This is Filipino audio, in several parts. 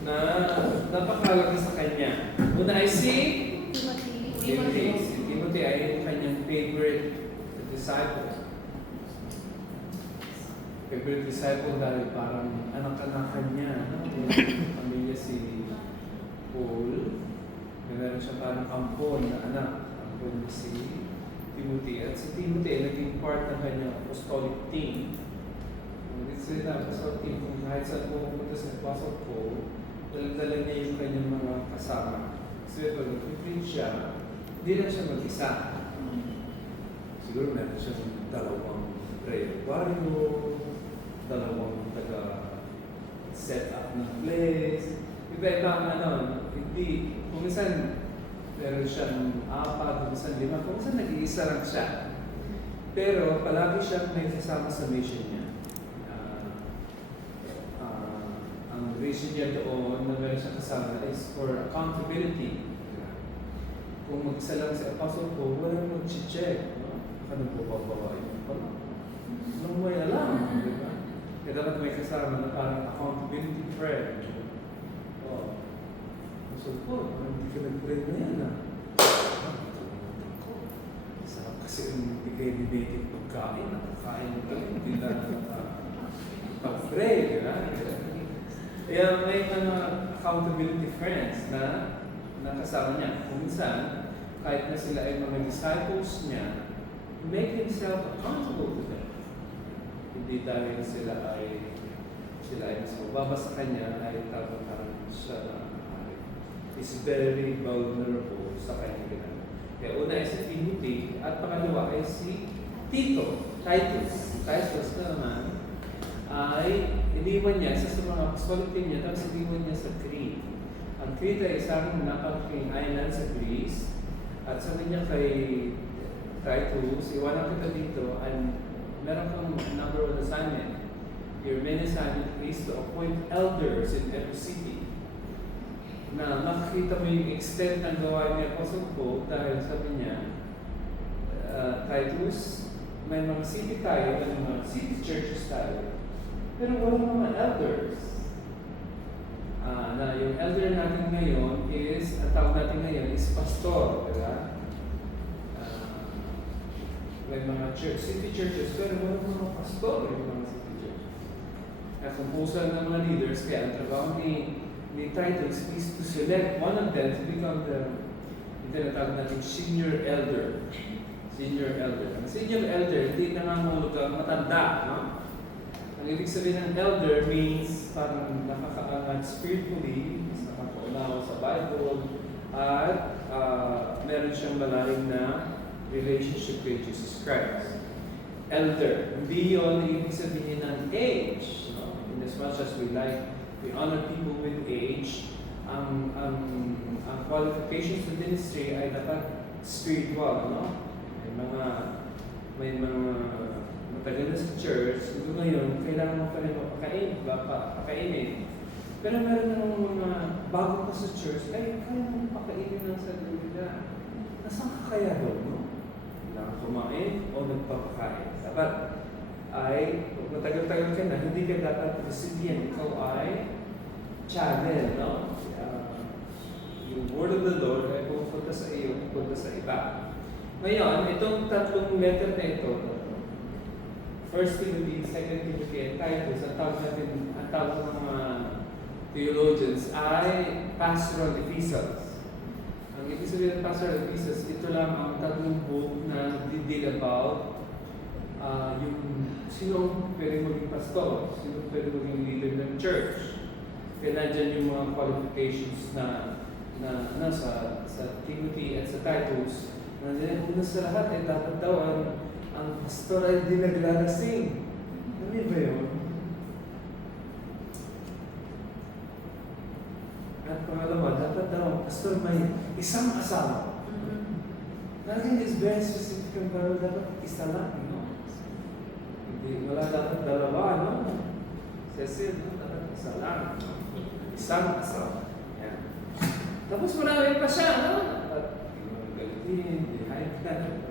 na napakalaga sa kanya. Una ay si Timothy. Si Timothy ay kanyang favorite disciple. Favorite disciple dahil parang anak-anakan niya. No? Yung pamilya si Paul. Meron siya parang ampon na anak. Ampon si Timothy. At si Timothy ay naging part ng kanyang apostolic team. Naging sila apostolic team. Kung kahit saan pumunta sa Apostle Paul, dala niya yung kanyang mga kasama. Kasi ito, nag-preach siya, hindi lang siya mag-isa. Siguro meron siya dalawang prayer warrior, dalawang taga-set up ng place. Iba-iba hindi. Kung minsan, meron siyang 4, kung minsan 5, kung minsan nag-iisa lang siya. Pero palagi siyang may kasama sa mission niya. Ang reason niya doon na meron siyang kasama is for accountability. Kung mag-isa lang si Apostle Paul, walang mag-check. No? Baka nagpapabawain mo pa lang. Walang may alam. Diba? Kaya dapat may kasama na parang accountability friend. Oh. So po, hindi ka nag-pray na yan Sarap kasi yung bigay ni native pagkain. Nakakain mo tayo. Hindi na pag-pray. Diba? Kaya may mga accountability friends na kasama niya. Kung minsan, kahit na sila ay mga disciples niya, make himself accountable to them. Hindi dahil sila ay mas mababa sa kanya, ay parang siya na is very vulnerable sa kanyang ginagawa. Kaya una ay si Timothy, at pangalawa ay si Titus na naman, ay iniwan niya sa mga apostolic team niya, tapos iniwan niya sa Crete. Ang Crete ay isang napakaking island sa Greece. At sabi niya kay Titus, iwanan kita dito, and meron kang number one assignment. Your main assignment is to appoint elders in every city. Na makikita mo yung extent ng gawain ni Apostle Paul dahil sabi niya, Titus, may mga city tayo, may mga city churches tayo. Pero walang mga elders. Na yung elder natin ngayon is, ang tawag natin ngayon is pastor, diba? May mga city churches, pero walang mga pastor yung mga city churches. At composal ng mga leaders, kaya ang trabaho ni Titus is to select one of them to become the tinatawag natin senior elder. Senior elder. Ang senior elder, hindi nangangulog ang matanda, no? Ang ibig sabihin ng elder means parang nakakaangat spiritually, nakakaunawa sa Bible, at meron siyang malalim na relationship with Jesus Christ. Elder, hindi yun ibig sabihin ng age. No? In as much as we honor people with age, ang qualifications of ministry ay dapat spiritual. No? May mga matagal na sa church, ito ngayon, kailangan mo pa rin pakainin. Pero meron ng mga bago pa sa church, ay kaya mo pakainin ng sarili na. Nasaan ka kaya doon, no? Kailangan kumain o nagpapakain. Dapat ay, kung matagal-tagal ka na, hindi ka dapat recipient. Ikaw ay channel, no? Yung word of the Lord ay pupunta sa iyo, pupunta sa iba. Ngayon, itong tatlong letter na ito, 1 Timothy, 2 Timothy, and Titus, ang tawag ng mga theologians ay pastoral epistles. Ang ibig sabihin ng pastoral epistles, ito lang ang tatlong book na deal about yung sino pwede maging pastor, sino pwede maging leader ng church. Kaya nandyan yung mga qualifications na sa Timothy at sa Titus. Nandiyan, una sa lahat ay dapat daw ang pastor ay di naglalasing. Ano ba yun? At pangalawa, dapat daw ang pastor may isang asawa. Nothing is very specific ang baro, dapat isa lang, no? Hindi, wala dapat dalawa, no? Cecil, no? Dapat isa lang. Isang asawa. Yan. Tapos marami pa siya, no? At galitin, high blood,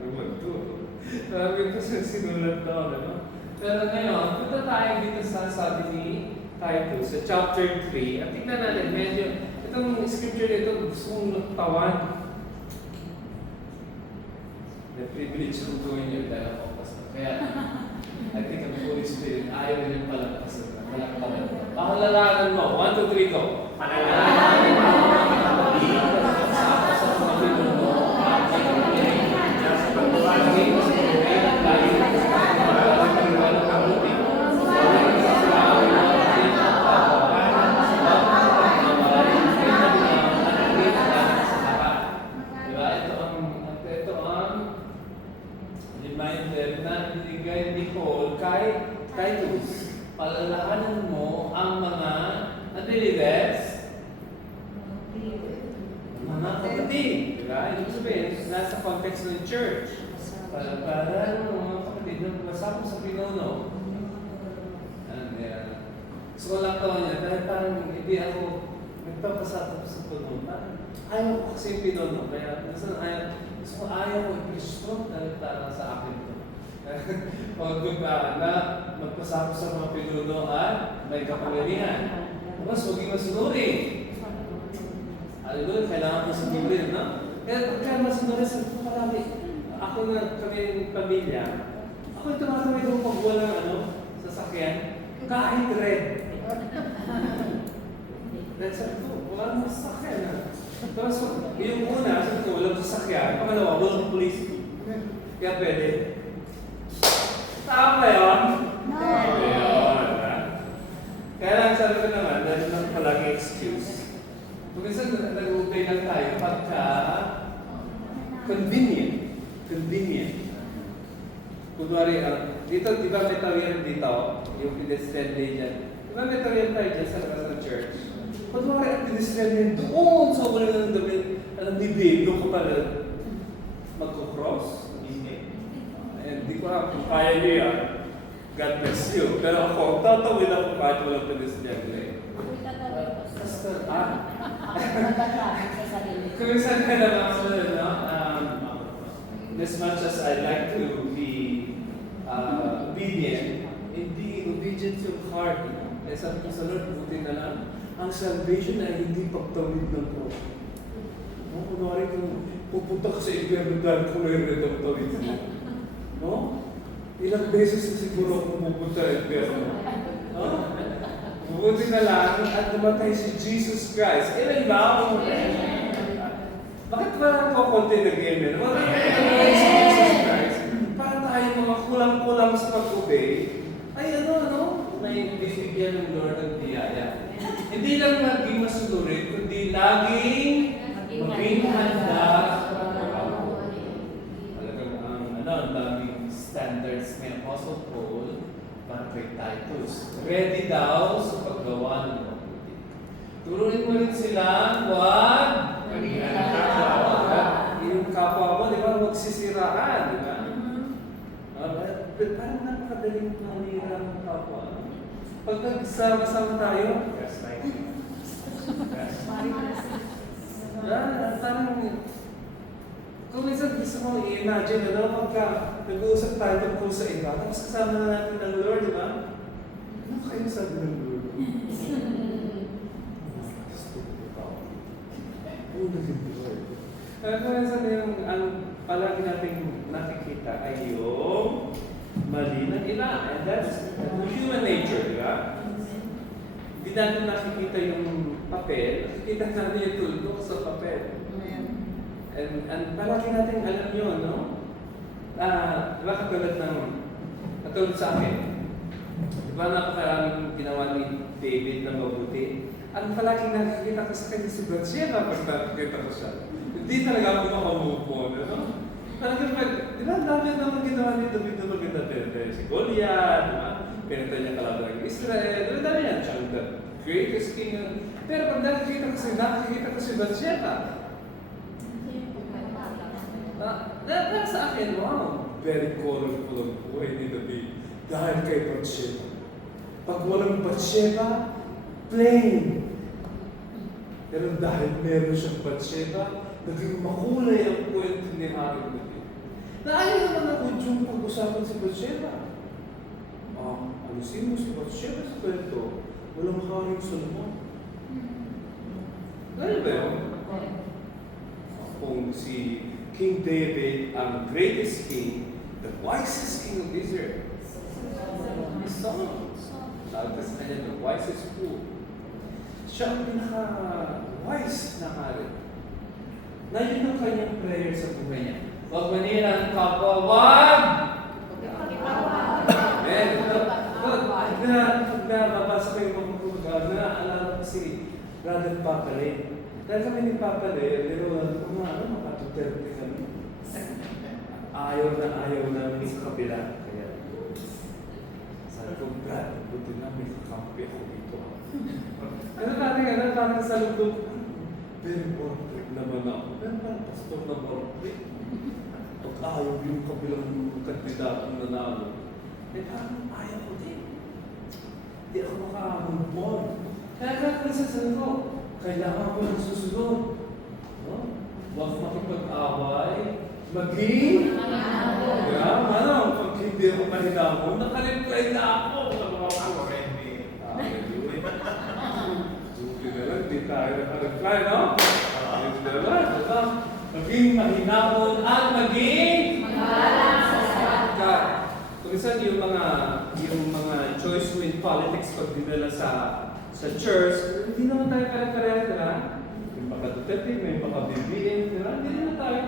marami pa siya sinulat doon, no? Pero ngayon, punta tayo dito sa sabi ni Titus, sa chapter 3. At tignan natin, medyo, itong scripture nito, gusto mong tawan. Na-privilege kong gawin yung dala ko. Kaya, I think ang Holy Spirit, ayaw rin yung palagpasan. Pahalalanan mo. 1, 2, 3, go. Pahalalanan mo. Sa Panginoon mo. Sa pagbabalagay mo sa Panginoon. Lagi mo sa pagbabalagay ng mabuti. Reminder na binigay ni Paul kay Titus. Palalaanan mo ang mga unbelievers, mga kapatid. Diba? Ibig sabihin, nasa context ng church. Palalaanan mo mga kapatid na masapos sa pinuno. Gusto ko lang tawa niya, dahil parang hindi ako nagpapasapos sa pinuno. Ayaw ko kasi yung pinuno. Kaya gusto ko ayaw ko i-Kristo dahil parang sa akin ito. Pag na magpasapos sa mga pinuno at may kapangyarihan. Mas huwag yung masunurin. Hallelujah, kailangan ko sunurin, no? Kaya pagka masunurin, sabi ko marami. Ako na kami ng pamilya, ako yung tumatawid ko pag walang sasakyan, kahit red. Dahil sabi ko, walang sasakyan. Tapos yung una, sabi ko, walang sasakyan. Pangalawa, walang police. Kaya pwede. Tama yun? No. Kaya lang sabi ko naman, dahil naman palagi excuse. Kung minsan nag-obey lang tayo pagka convenient. Convenient. Kunwari, dito, di ba may tawiran dito? Yung pedestrian lane dyan. Di ba may tawiran tayo dyan sa labas ng church? Kunwari, ang pedestrian lane doon sa wala ng dami, alam ni babe, doon ko pala magkukross. Hindi ko alam kung kaya niyo yan. God bless you. Pero ako, tatawin ako kahit walang pedestrian lane. Kung saan ka naman as much as I like to be obedient, hindi obedient yung heart. Kaya sabi ko sa Lord, buti na lang, ang salvation ay hindi pagtawid ng po. Kunwari kung pupunta ka sa impyerno dahil kung may retawid mo. No? Ilang beses na siguro kung pupunta sa impyerno. No? Buti na lang at namatay si Jesus Christ. Ilan ba? Bakit parang kukunti nag-amen? Namatay si Jesus Christ. Para tayo mga kulang-kulang sa pag-obey. Ay may bibigyan ng Lord ng biyaya. Hindi lang maging masunurin, kundi laging maging handa. Talagang ang daming standards ni Apostle Paul para kay Titus. Ready daw sa paggawa ng mabuti. Turuin mo rin sila, huwag yung kapwa mo, di ba? Huwag sisiraan, di ba? Parang napakadaling manira ng kapwa. Pag nagsama-sama tayo, parang kung minsan gusto mo i-imagine, pagka nag-uusap tayo tungkol sa iba, tapos kasama na natin ng Lord, di ba? Ano kayo sabi ng Lord? Kaya minsan ang palagi natin nakikita ay yung mali ng iba. And that's human nature, di ba? Hindi natin nakikita yung papel, nakikita natin yung tuldok sa papel. And palagi natin alam yun, no? Di ba katulad sa akin? Di ba napakaraming ginawa ni David na mabuti? Ang palagi nakikita ko sa kanya si Bathsheba pag nakikita ko siya. Hindi talaga ako makamove on, no? Talagang di ba, dami naman ginawa ni David na maganda. Pero si Goliath, di ba? Pinunta niya kalaban ng Israel. Dami yan, siyang the greatest king. Pero pag nakikita ko si Bathsheba, para sa akin, wow, very colorful ang buhay ni David dahil kay Bathsheba. Pag walang Bathsheba, plain. Pero dahil meron siyang Bathsheba, naging makulay ang kwento ni Haring David. Naayon naman ako yung pag-usapan si Bathsheba. Alusin mo si Bathsheba sa kwento. Walang haring Solomon. Ano ba yun? Kung si King David, ang greatest king, the wisest king of Israel, his son, tawag sa kanya, the wisest fool. Siya ang pinaka-wise na hari. Na yun ang kanyang prayer sa buhay niya. Huwag manira ang kapwa, wag! Amen. Pag nababasa ko yung mga pagkakas, naaalala ko si Brother Papa Ray. Dahil kami ni Papa Ray, liruan ko makatuterte kami. Ayaw na namin sa kabila. Kaya, sabi ko, Brad, buti na may kakampi ako dito. Ano sa loob, very portrait naman ako. Pero parang pastor na portrait. Pag ayaw yung kabilang kandidato na nanalo, parang ayaw ko din. Hindi ako maka-move on. Kaya sasabi ko, kailangan ko ng susunod. No? Huwag makipag-away, maging pag hindi ako mahinamon, nakareply na ako sa mga kurente. Suki na lang, di tayo nakareply, no? Diba? Maging mahinamon at maging magalang sa salita. Kung isan yung mga choice mo in politics pag dinala sa church, hindi naman tayo kare-kareha, diba? May baka Duterte, may baka BBM, diba? Hindi naman tayo.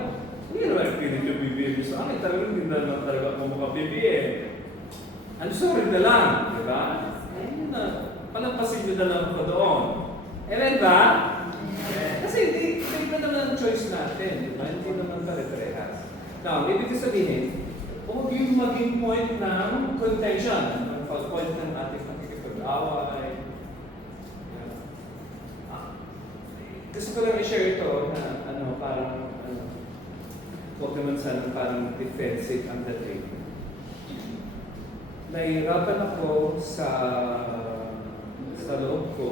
Hindi naman pilit yung BBM sa akin, talagang hindi naman talaga ako mga BBM. I'm sorry na lang, diba? Ayun na, palampasin nyo na lang ako doon. Ba? Kasi hindi naman ang choice natin, diba? Hindi naman kare-kareha. Now, ibig sabihin, huwag yung maging point ng contention, ang point ng ating nakikipag-away. Gusto ko lang i-share ito na huwag naman sana parang defensive ang dating. Nahihirapan ako sa loob ko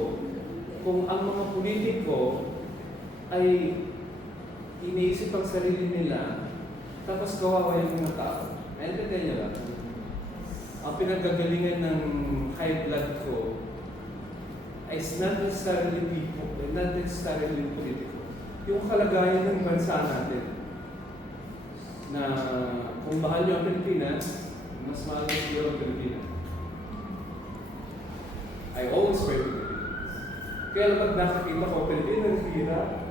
kung ang mga politiko ay iniisip ang sarili nila tapos kawawa yung mga tao. Naintindihan niyo lang? Ang pinagagalingan ng high blood ko is not necessarily people, not necessarily politiko. Yung kalagayan ng bansa natin na kung mahal niyo ang Pilipinas, mas mahal niyo ang Pilipinas. I always pray for Pilipinas. Kaya pag nakakita ko Pilipinas, hirap.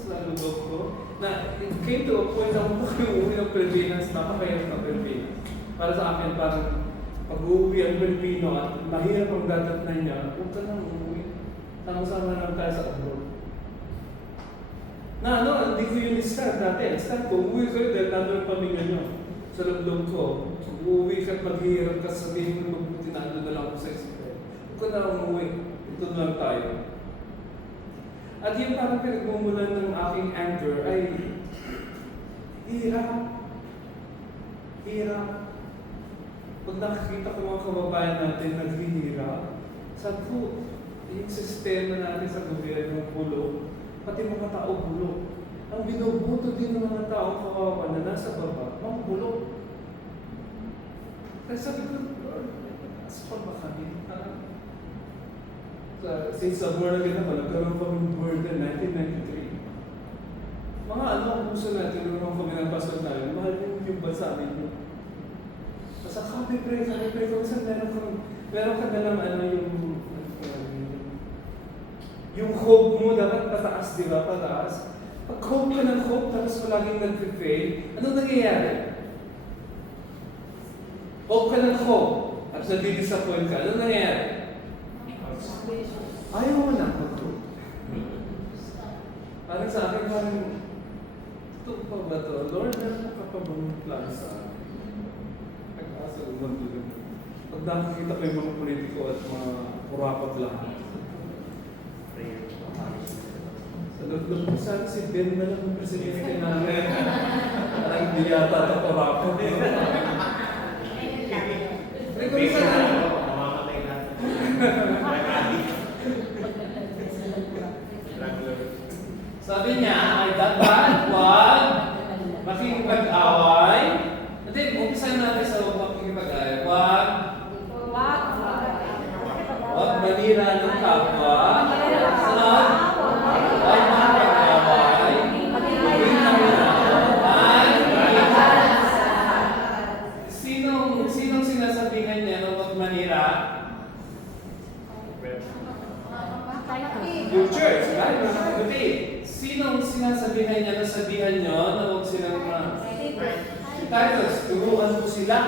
Sa loob ko, na it came to a point na kung uwi ng Pilipinas, napakahirap ng Pilipinas. Para sa akin, parang pag-uwi ang Pilipino at mahirap ang dadatnan niya, huwag ka nang uuwi. Sama-sama lang tayo sa abroad. Hindi ko yun i-start natin. Start ko, uuwi kayo dahil nandun ang pamilya nyo. Sa loob ko, uuwi ka at maghihirap ka, sabihin mo mabuti na na lang ako sa isipin. Huwag ka na umuwi. Ito na lang tayo. At yung parang pinagmumulan ng aking anger ay hirap. Pag nakikita ko mga kababayan natin naghihirap, sabi ko, yung sistema natin sa gobyerno bulok, pati mga tao bulok. Ang binubuto din ng mga tao kawawa na nasa baba, mga bulok. Kaya sabi ko, Lord, aspan ba kami? Since sa born again ako, nagkaroon kami ng born in 1993. Mga ang puso natin, nung kami ng pastor namin, mahal yung bansa ninyo. Basta kami pray, kung saan meron ka na lang yung hope mo dapat pataas, di ba? Pataas. Pag hope ka ng hope, tapos palaging nag-fail, anong nangyayari? Hope ka ng hope, tapos nadi-disappoint ka, anong nangyayari? Ayaw mo na mag-hope. Parang sa akin, ito pa ba ito? Lord, meron ka pa bang plan sa akin? Pag-asa umandun. Pag nakikita ko yung mga politiko at mga kurapat lang. Sa loob ko sana si Ben na lang ang presidente namin. Parang hindi yata ito kurapat. Rekomisa na. Mamamatay natin. Sabi niya, ay dapat huwag makikipag-away. Hindi, umpisan natin sa huwag makikipag-away. Huwag manira Yung church, right? Mga kapatid. Sinong sinasabihan niya na sabihan niyo na huwag silang si Titus, turuan mo sila.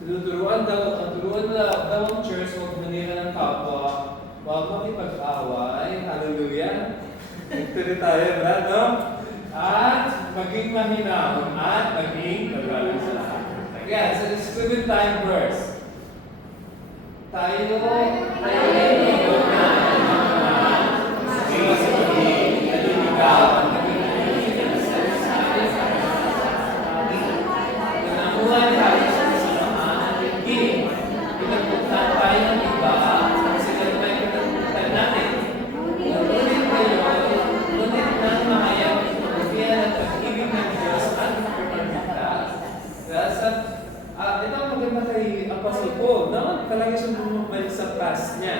Turuan daw ang church, huwag manira ng kapwa, huwag makipag-away. Hallelujah. Tuloy tayo, brad, no? At maging mahinahon at maging magalang sa lahat. Again, so this is a good time verse. Tayo ay ikaw na sa pagiging naliligaw at naging nanamuhan tayo sa kasalanan at higit pinagpuntan tayo ng iba kasi ganun tayo pinagpuntan natin. Ngunit nang mahayag kaya ng pag-ibig ng Diyos at pagpapagligtas. Ito ang maganda kay Apostle Paul, no? Palagi siyang bumabalik sa past niya.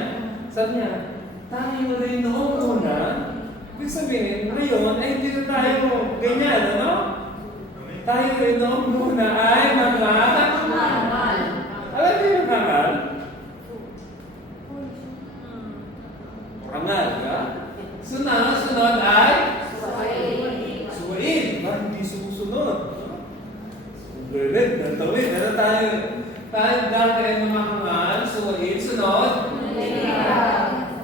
Sabi niya, tayo rin noong una, ibig sabihin, ngayon ay hindi na tayo ganyan, ano? Tayo rin noong una ay mga alam niyo yung hangal? Hangal, ka? Sunod ay suwain. Hindi sumusunod. Galit, nantawin. Ano tayo? Tayo dati ng mga hangal, suwain, sunod.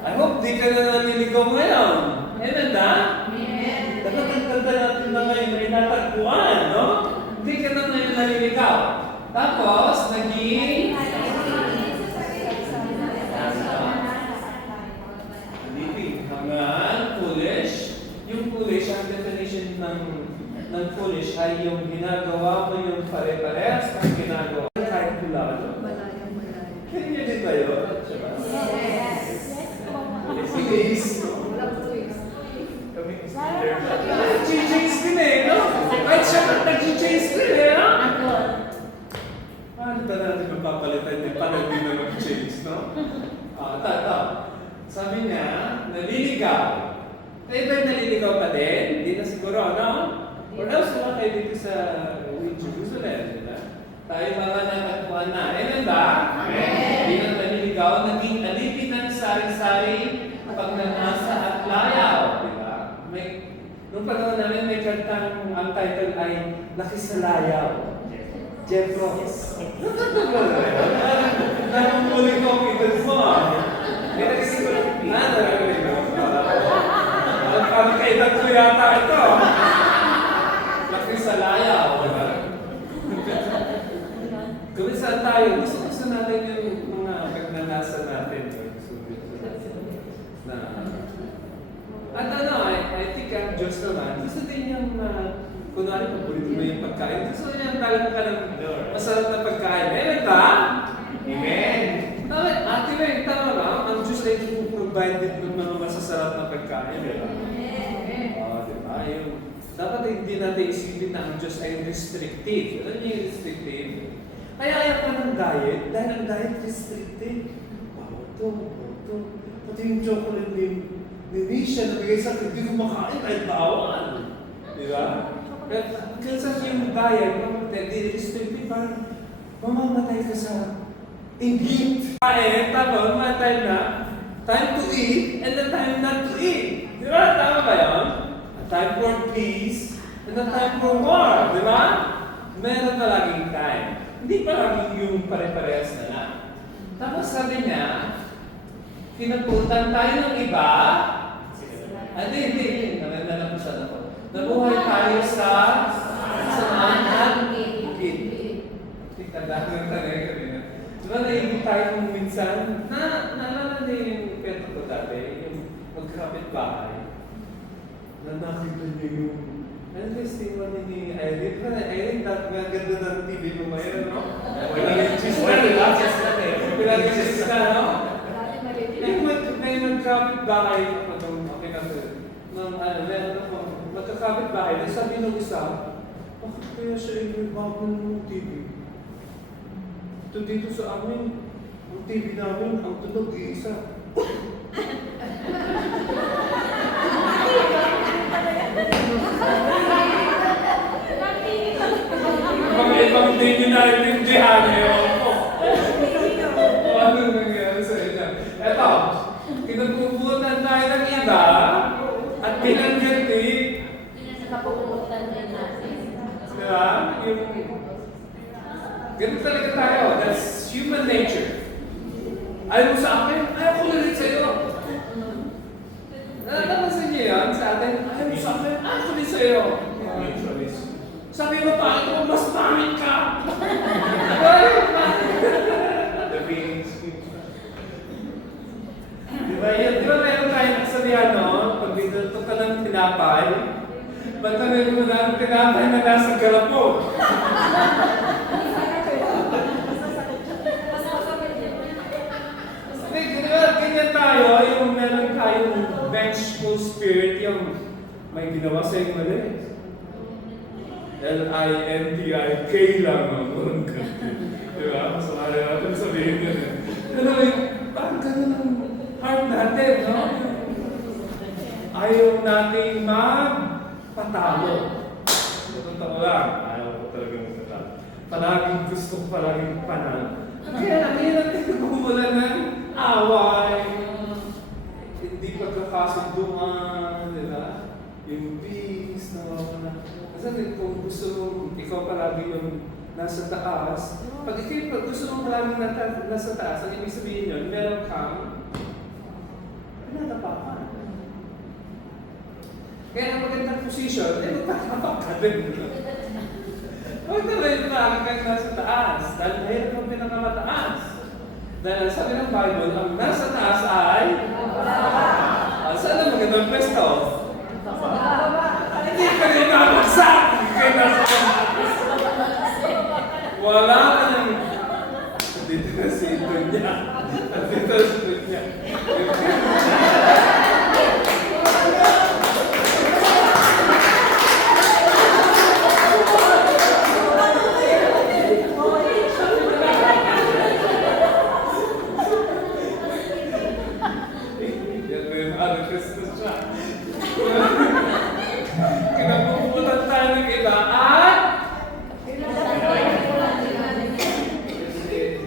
I hope di ka na naliligaw ngayon. Amen na? Dapat ang ganda natin na ngayon ay natagpuan, no? Di ka na ngayon naliligaw. Tapos, naging hangal, foolish. Yung foolish, ang definition ng foolish ay yung ginagawa mo yung pare-parehas ang ginagawa. Kahit kulalo. Kaya niyo din ba yun? Please. Nag-chase din eh, no? Kahit siya nag-chase din eh, no? Paano ba natin magpapalitan niya? Paano hindi na mag-chase, no? Sabi niya, naliligaw. Tayo ba'y naliligaw pa din? Hindi na siguro, no? Or else, wala kayo dito sa Jerusalem, di ba? Tayo mga natagpuan na. Amen ba? Amen! Hindi na naliligaw, naging alipin ng sari-sari pagnanasa at layaw, di ba? Nung panahon namin, may kantang, ang title ay Laki sa Layaw. Jeff Ross. Namumuling confidence mo. Hindi na kasi ko lang, nalagay mo. Parang kailan ko yata ito. Laki sa layaw, di ba? Kung saan tayo, gusto natin yung mga pagnanasa natin. At I think ang Diyos naman, gusto din yung, kunwari, paborito mo yung pagkain. Gusto niya talaga ka ng masarap na pagkain. Amen ba? Amen! Ate, tama ba? Ang Diyos ay provide din ng mga masasarap na pagkain. Diba? Diba? Dapat hindi natin isipin na ang Diyos ay restrictive. Ano yung restrictive? Kaya ayaw pa ng diet, dahil ang diet restrictive. Ito. Pati yung chocolate ni Nisha na bigay sa akin, hindi ko makain kahit bawal. Diba? Kasi yung diet, hindi restrictive, parang mamamatay ka sa ingit. Tapos, may time na, time to eat, and the time not to eat. Di ba? Tama ba yun? A time for peace, and a time for war. Di ba? Meron na laging time. Hindi pa laging yung pare-parehas na lang. Tapos sabi niya, pinapuntan tayo ng iba. Hindi. Nalampasan ako. Nabuhay tayo sa samaan at bukid. Tandaan ng tanay kanina. Diba naibig tayo kung minsan, naalala na yung kwento ko dati, yung magkakapit bahay, na nakita niyo yung, ano testimony ni Irene? Irene, ganda ng TV mo ngayon, no? Wala yung cheese na, di ba? Wala yung cheese na, no? Yung may magkakapit bahay, okay na ito, meron ako, magkakapit bahay, sabi nung isa, bakit kaya siya yung bago ng TV? Ito dito sa amin, ang TV namin, ang tunog iisa. Ibang hindi nyo naiintindihan ngayon po. Ano nangyari sa inyo? Eto, kinagpupunan tayo ng maganda at pinagganti. Napuputan din natin. Diba? Yung, ganun talaga tayo. That's human nature. Ayaw mo sa akin, ayaw ko ulit sa'yo. Nalabasan niyo yan sa atin, ayaw mo sa akin, ayaw ko ulit sa'yo. Sabi mo pa, ako mas pangit ka. The being Diba yun? Diba meron tayong kasabihan, no? Pag binuto ka ng tinapay, batanin mo na ang tinapay na nasa garapon. Diba, ganyan tayo, yung meron tayong vengeful spirit, yung may ginawa sa'yo mali. L-I-N-D-I-K lang ang walang ganti. Diba? Masama rin natin sabihin yun eh. Ano yung, parang ganun ang heart natin, no? Ayaw nating magpatalo. Totoo lang, ayaw ko talagang magpatalo. Palaging gusto ko palaging panalo. Kaya ang hirap nagmumulan ng away, hindi pagkakasunduan, diba? Yung peace, no? Kasi kung gusto mo, ikaw palagi yung nasa taas, pag gusto mo palagi nasa taas, ang ibig sabihin yun, meron kang pinatapakan. Kaya ang magandang position, magpatapak ka din. Huwag na rin palagi kang nasa taas, dahil mahirap ang pinakamataas. Dahil sabi ng Bible, ang nasa taas ay saan ang magandang pwesto? Hindi ka rin nabagsak! Hindi kayo nasa taas. Wala ka nang... Dito na si Dunya. Dito na si Dunya. Kinapuputan tayo ng iba at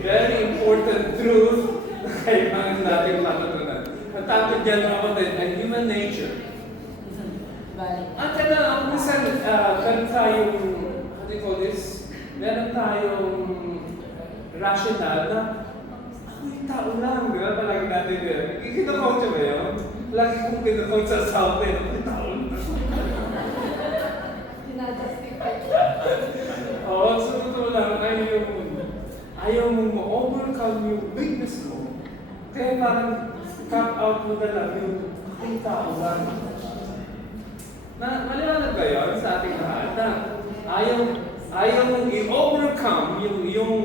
very important truth na kailangan natin matutunan. Ang topic dyan mga kapatid ay human nature. At ang minsan, meron tayong, what do you call this? Meron tayong rational na ako yung tao lang, di ba? Palagi natin yun. Kinakoach ba yun? Lagi kong kinakoach sa South ako yung tao lang. Oo, sa totoo lang, ayaw mong ma-overcome yung weakness mo. Kaya parang cut out mo na lang yung ako yung tao lang. Maliwanag ba yun sa ating lahat na ayaw mong i-overcome yung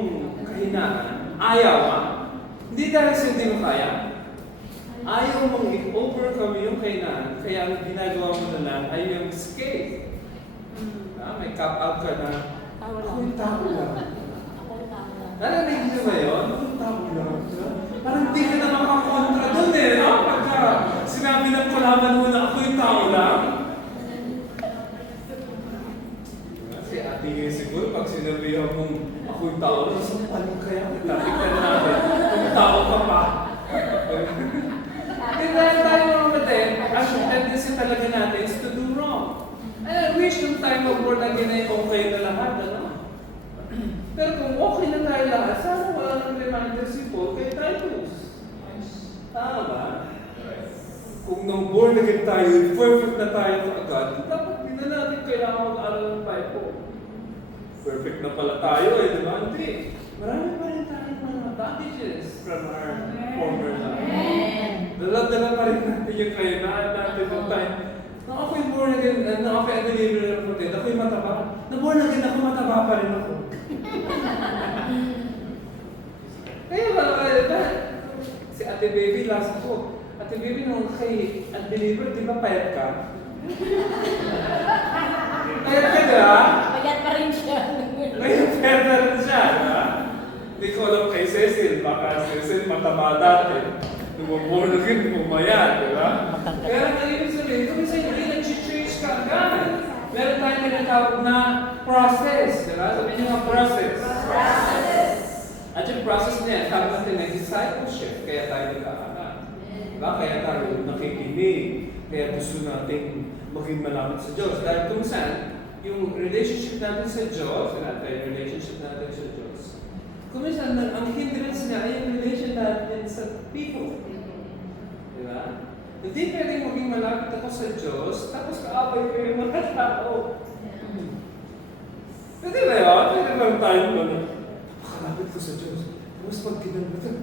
kahinaan, ayaw ka. Hindi dahil sa hindi mo kaya. Ayaw mong i-overcome yung kahinaan, kaya ang ginagawa mo na lang ay yung escape. May cap out ka na, ako yung tao lang. Narinig niyo ba yun? Ako yung tao lang. Parang hindi ka na makakontra dun eh, no? Pagka sinabi ng kalaban mo na ako yung tao lang. Si ate nga siguro, pag sinabihan mong ako yung tao lang, so paano kaya? Tignan natin, kung tao ka pa. Dahil tayo mga kapatid, ang tendency talaga natin is to do wrong. I wish yung time of born again ay okay na lahat, ano? Pero kung okay na tayo lahat, sana wala nang reminder si Paul kay Titus. Tama ba? Kung nung born again tayo, perfect na tayo kaagad, dapat din na natin kailangan mag-aral ng Bible. Perfect na pala tayo eh, di ba? Hindi. Marami pa rin tayong mga advantages from our former life. Dala-dala pa rin natin yung kainaan natin ng time. Nung ako yung born again, nung ako yung delivery ng kapatid, ako yung mataba. Na born again ako, mataba pa rin ako. Kaya ba, si Ate Baby last ko. Ate Baby, nung kay deliver, di ba payat ka? Payat ka ba? Payat pa rin siya. Payat na rin siya, di ba? Hindi ko alam kay Cecil, baka Cecil mataba dati. Nung born again, pumayat, di ba? Kaya ang ibig sabihin, kung minsan hindi nag-change ka agad. Meron tayong tinatawag na process, di ba? Sabihin niyo nga process. Process. At yung process niya, tawag natin na discipleship, kaya tayo nagkakata. Diba? Kaya tayo nakikinig nakikinig. Kaya gusto natin maging malapit sa Diyos. Dahil kung saan, yung relationship natin sa Diyos, yung relationship natin sa Diyos, kung minsan, ang hindrance niya ay yung relation natin sa people. Di ba? Hindi pwedeng maging malapit ako sa Diyos, tapos kaabay ko yung mga tao. Pwede ba yun? Pwede ba yung tayo mo na, makalapit ko sa Diyos. Tapos pag kinalapit,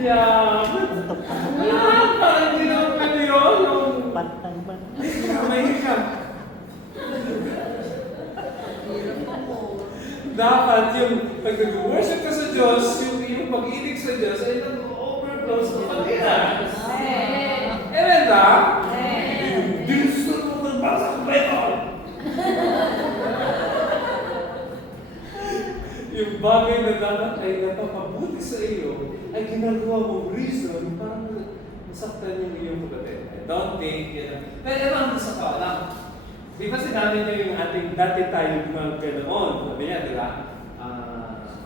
yeah. Parang hindi naman pwede yun. May hikam. Dapat yung pag nag-worship ka sa Diyos, yung pag-ibig sa Diyos ay nag-overflow sa pag-ibig. Amen ba? Gusto mo magbasa ng Bible. Yung bagay na dapat ay napapabuti sa iyo ay ginagawa mong reason para masaktan yung iyong kapatid. I don't think, pero ang gusto ko, alam. Di ba sinabi niyo yung ating dati tayo ganoon? Sabi niya, di ba?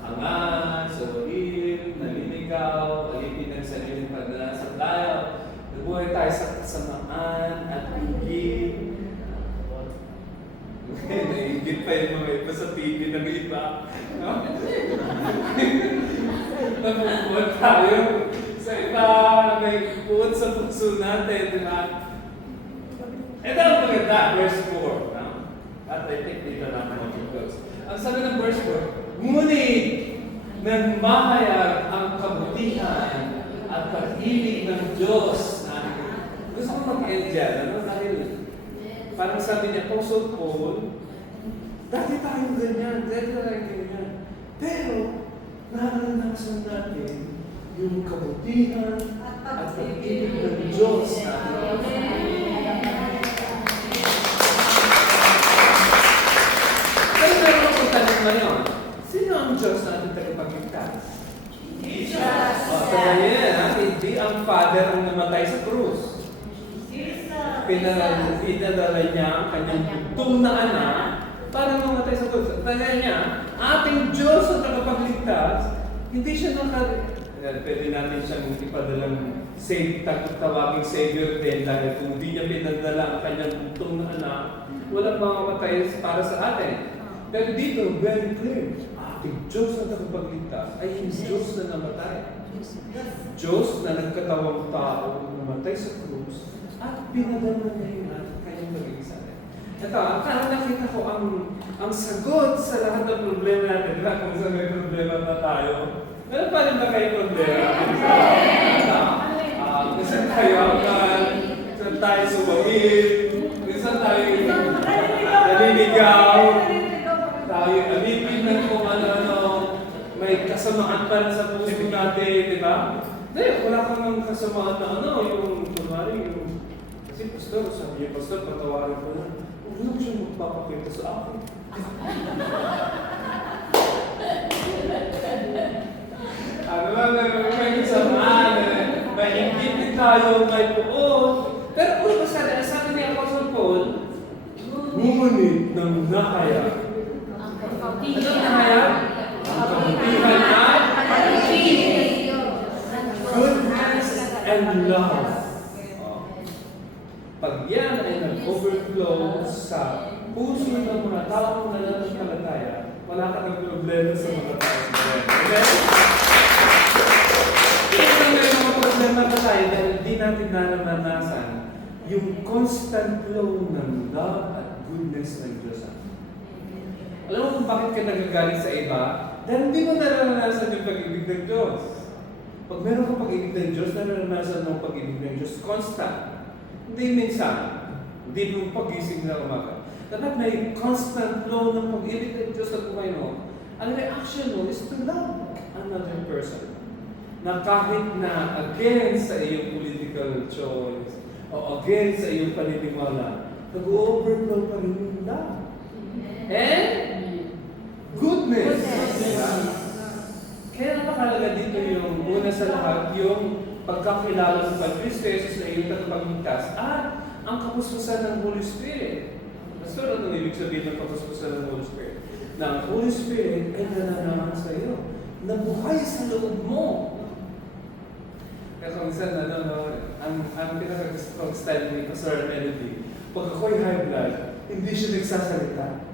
Angas, suruin, naliligaw, alipin ng sariling pagdanasan tayo. Nabuhay tayo sa kasamaan at higit. Naigit pa yung mga iba sa TV ng iba. No? Nabubuhat tayo sa iba, may buot sa puso natin, di ba? Ito ang maganda, verse 4. No? At I think dito naman ang close. Ang sabi ng verse 4, ngunit nagmahayag ang kabutihan at pag-ibig ng Diyos na gusto ko mag-end dyan, ano? Dahil parang sabi niya, Apostle Paul, dati tayong ganyan, pero naranasan natin yung kabutihan at pag-ibig ng Diyos na ngayon, sino ang Diyos na ating tagapagligtas? Jesus! Kaya yan, hindi ang Father ang namatay sa krus. Pinadala niya ang kanyang bugtong na anak para mamatay sa krus. Kaya niya, ating Diyos ang tagapagligtas, hindi siya pwede natin siyang ipadalang tawaging Savior din dahil kung hindi niya pinadala ang kanyang bugtong na anak, walang mamamatay para sa atin. Pero dito, very clear, ating Diyos na tagapagligtas ay yung Diyos na namatay. Diyos na nagkatawang tao, namatay sa krus, at pinadala niya yung kanyang pag-ibig. Ito, parang nakita ko ang sagot sa lahat ng problema natin. Diba? Kung saan may problema na tayo, meron pa rin ba kayo problema? Minsan tayo akan, minsan tayo sumahid, minsan tayo naliligaw, tayo alipin kung ano-ano, may kasamaan pa rin sa puso natin, di ba? Hindi, wala kang ng kasamaan na yung kunwari, kasi pastor, sabi niya, pastor, patawarin ko na, huwag lang siya magpapakita sa akin. Ano ba, may kasamaan, may hingipin tayo, may buo. Pero kung sabi ni Apostle Paul, ngunit ng nakaya. Ano nahayag? Ang kabutihan at goodness and love. Pag yan ay nag-overflow sa puso ng mga taong nananampalataya, wala ka ng problema sa mga tao. Okay? Kaya meron mga problema pa tayo dahil hindi natin naranasan yung constant flow ng love at goodness ng Diyos. Alam mo kung bakit ka nagagalit sa iba? Dahil hindi mo naranasan yung pag-ibig ng Diyos. Pag meron kang pag-ibig ng Diyos, naranasan mo ang pag-ibig ng Diyos constant. Hindi minsan. Hindi mo pag-ising na umaga. Dapat may constant flow ng pag-ibig ng Diyos sa buhay mo. Ang reaction mo is to love another person. Na kahit na against sa iyong political choice o against sa iyong paniniwala, nag-overflow pa rin yung love. And goodness. Kaya napakalaga dito yung una sa lahat, yung pagkakilala ng Kristo Jesus na iyong tagapagligtas at ang kapuspusan ng Holy Spirit. Pastor, ano ibig sabihin ng kapuspusan ng Holy Spirit? Na ang Holy Spirit ay nananaman sa iyo. sa loob mo. Kaya kung minsan, ang pinaka-gusto kong style ni Pastor Melody, pag ako'y high blood, hindi siya nagsasalita.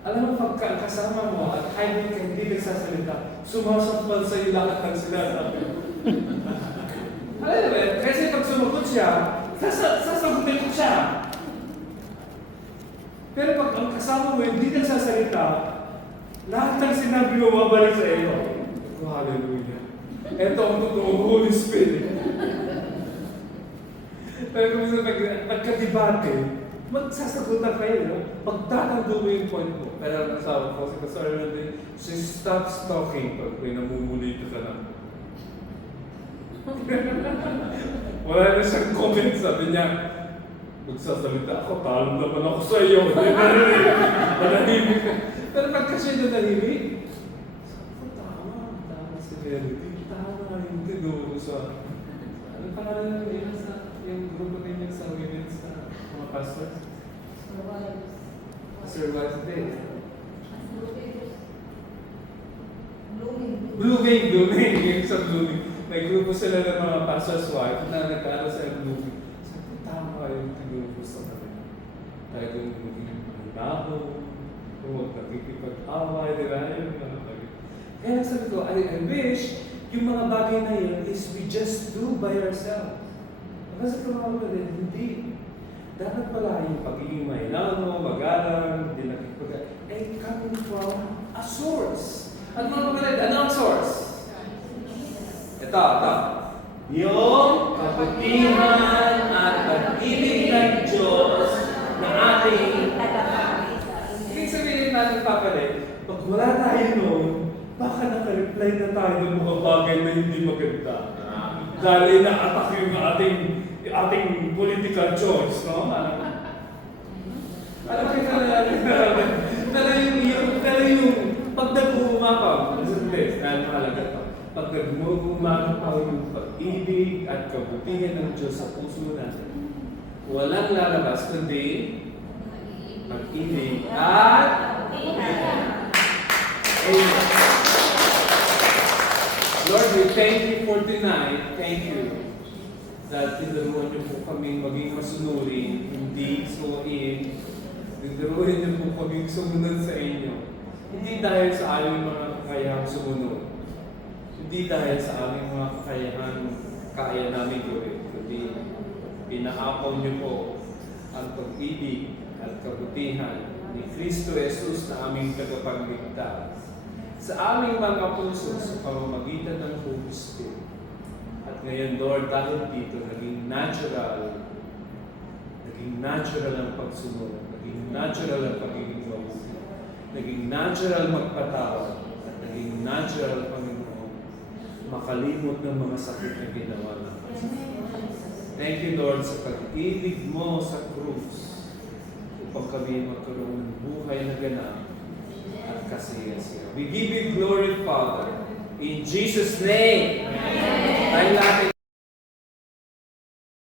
Alam mo, pagka kasama mo at high blood ka, hindi nagsasalita, sumasampal sa'yo lahat ng sinasabi. Alam mo, kasi pag sumagot siya, sasagutin ko siya. Pero pag ang kasama mo hindi nagsasalita, lahat ng sinabi mo mabalik sa iyo. Oh, hallelujah. Ito ang totoong Holy Spirit. Pero kung nagkadibate, magsasagutan kayo. No? Pagtatando mo yung point mo. Pero ang nasawa ko, si Pastor Arnold, she stops talking pag may namumulito ka lang. Wala na siyang comment, sabi niya, magsasalita ako, talo naman ako sa iyo. Manahimik ka. Pero pagka siya nanahimik, tama si Melody. Tama yung tinuro sa, ano pangalan nila sa, yung grupo ninyo sa women sa mga pastors? Survives Day. Blooming. Yung sa Blooming. May grupo sila ng mga pastor's wife na nag-aaral sa Blooming. Sabi, tama yung tinuro sa kanila. Talagang maging malabo, huwag nakikipag-away, di ba? Kaya sabi ko, I wish yung mga bagay na yun is we just do by ourselves. Kasi kung mga kapatid, hindi. Dapat pala yung pagiging mahinano, magalang, hindi nakikipag-away, coming from a source. At mga kapatid, ano ang source? Ito. Yung kabutihan at pag-ibig ng Diyos na ating ibig sabihin natin kapatid, pag wala tayo noon, baka naka-reply na tayo ng mga bagay na hindi maganda. Dahil na-attack yung ating political choice, no? Alam mo tala yung pag nag-uumapaw, dahil mahalaga pa, pag nag-uumapaw yung pag-ibig at kabutihan ng Diyos sa puso natin, walang lalabas kundi pag-ibig at Amen. Lord, we thank you for tonight. Thank you that tinuruan niyo po kami maging masunuri, hindi suwain. Tinuruan niyo po kami sumunod sa inyo. Hindi dahil sa aming mga kakayahang sumunod. Hindi dahil sa aming mga kakayahan kaya namin gawin. Kundi pinaapaw niyo po ang pag-ibig at kabutihan ni Kristo Jesus na aming tagapagligtas sa aming mga puso sa pamamagitan ng Holy Spirit. At ngayon, Lord, dahil dito, naging natural ang pagsunod, naging natural ang pagiging mabuti, naging natural magpatawad, at naging natural, Panginoon, makalimot ng mga sakit na ginawa natin. Thank you, Lord, sa pag-ibig mo sa krus upang kami magkaroon ng buhay na ganap at kasiyasiya. We give you glory, Father. In Jesus' name. Amen.